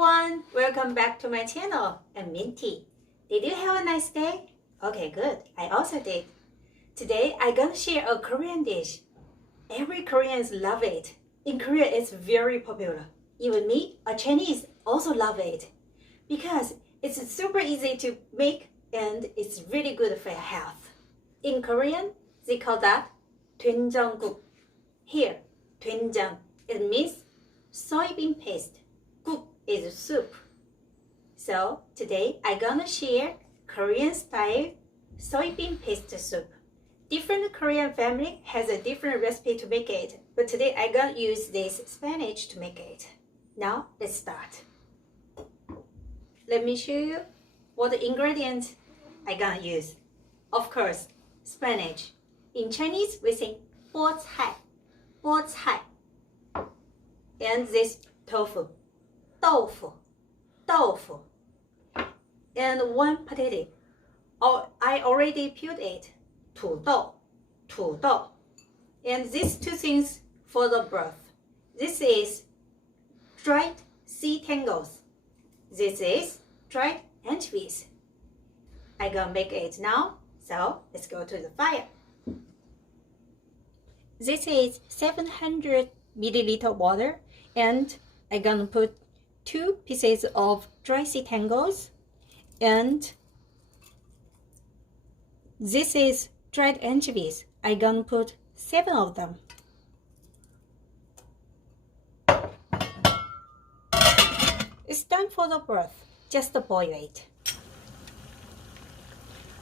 everyone, welcome back to my channel. I'm Minty. Did you have a nice day? Okay, good. I also did. Today I'm gonna share a Korean dish. Every Koreans love it. In Korea, it's very popular. Even me, a Chinese, also love it because it's super easy to make and it's really good for your health. In Korean, they call that 된장국. Here, 된장, it means soybean paste. Guk is soup. So today I'm gonna share Korean style soybean paste soup. Different Korean family has a different recipe to make it, but today I'm gonna use this spinach to make it. Now let's start. Let me show you what the ingredients I'm gonna use. Of course, spinach. In Chinese we say 菠菜, 菠菜. And this tofu, 豆腐, 豆腐. And one potato. Oh, I already peeled it. 土豆, 土豆. And these two things for the broth. This is dried sea tangles. This is dried anchovies. I'm gonna make it now, so let's go to the fire. This is 700 milliliter water, and I'm gonna put 2 pieces of dry sea tangles, and this is dried anchovies. I'm gonna put 7 of them. It's time for the broth. Just boil it.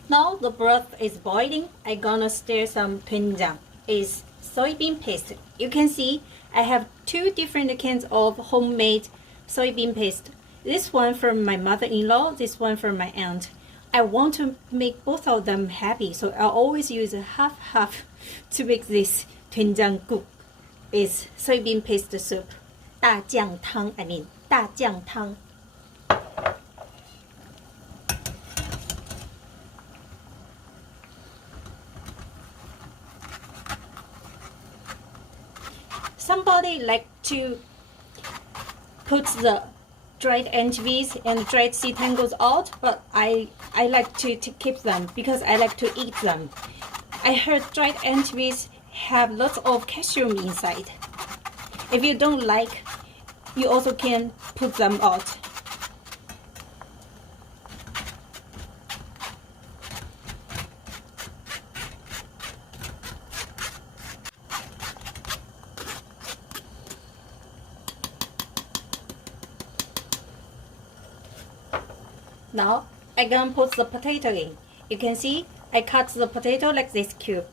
Now the broth is boiling. I'm gonna stir some 된장. It's soybean paste. You can see I have 2 different cans of homemade soybean paste. This one from my mother-in-law, this one from my aunt. I want to make both of them happy, so I always use a half to make this 된장국. It's soybean paste soup. 大酱汤, I mean 大酱汤. Somebody like to put the dried anchovies and dried sea tangles out, but I like to keep them because I like to eat them. I heard dried anchovies have lots of calcium inside. If you don't like, you also can put them out. Now I'm gonna put the potato in. You can see I cut the potato like this cube.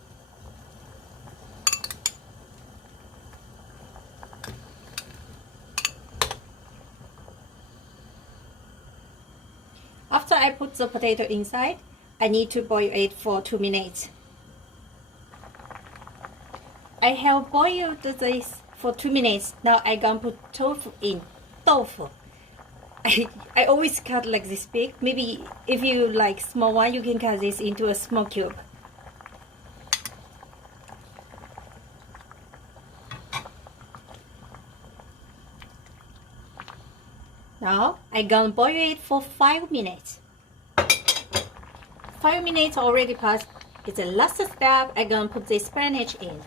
After I put the potato inside, I need to boil it for 2 minutes. I have boiled this for 2 minutes. Now I'm gonna put tofu in. Tofu. I always cut like this big. Maybe if you like small one, you can cut this into a small cube. Now I'm gonna boil it for 5 minutes. 5 minutes already passed. It's the last step. I'm gonna put the spinach in.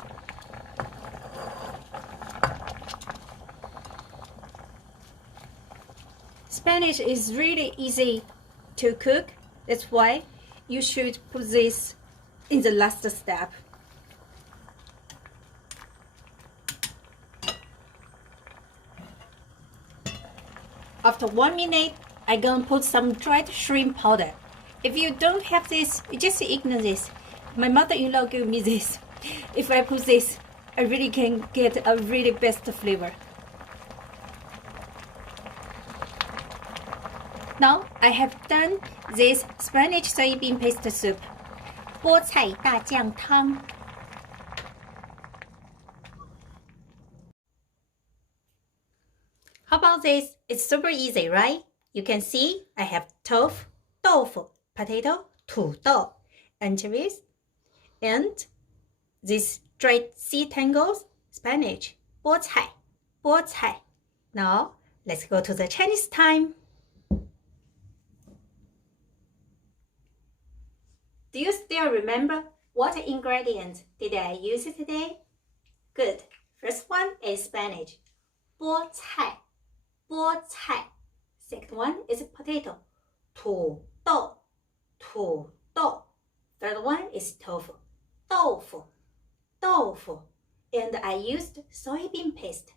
Spinach is really easy to cook. That's why you should put this in the last step. After 1 minute, I'm gonna put some dried shrimp powder. If you don't have this, you just ignore this. My mother-in-law gave me this. If I put this, I really can get a really best flavor. Now I have done this spinach soybean paste soup. 菠菜大酱汤. How about this? It's super easy, right? You can see I have tofu, 豆腐, potato, 土豆, anchovies, and these dried sea tangles, spinach, 菠菜. Now let's go to the Chinese time. Do you still remember what ingredient did I use today? Good. First one is spinach. 菠菜. Second one is potato. 土豆. Third one is tofu. 豆腐. And I used soybean paste.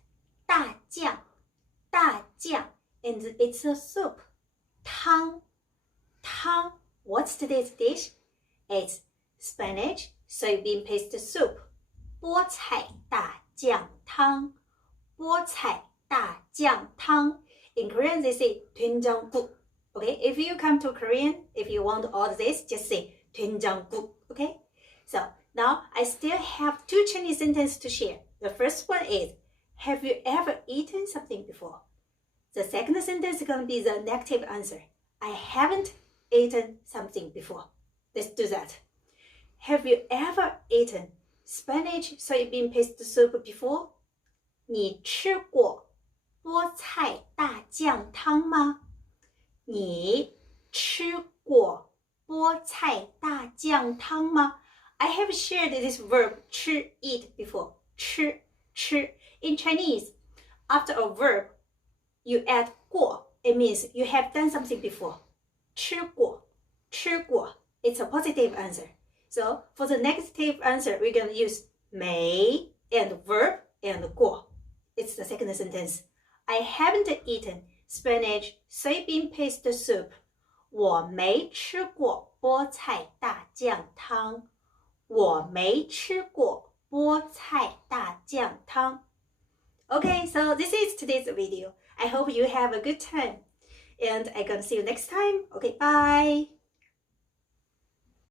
大酱. And it's a soup. 汤. What's today's dish? It's spinach soybean paste soup. 菠菜大酱汤. In Korean, they say 된장국. Okay, if you come to Korean, if you want all this, just say 된장국. Okay, so now I still have 2 Chinese sentences to share. The first one is, have you ever eaten something before? The second sentence is going to be the negative answer. I haven't eaten something before. Let's do that. Have you ever eaten spinach soybean paste soup before? 你吃过菠菜大酱汤吗？你吃过菠菜大酱汤吗？ I have shared this verb 吃 eat before. 吃 In Chinese, after a verb, you add 过. It means you have done something before. 吃过 It's a positive answer. So for the negative answer, we're going to use 没 and verb and 过. It's the second sentence. I haven't eaten spinach soybean paste soup. 我没吃过菠菜大酱汤。我没吃过菠菜大酱汤。Okay, so this is today's video. I hope you have a good time. And I'm gonna see you next time. Okay, bye.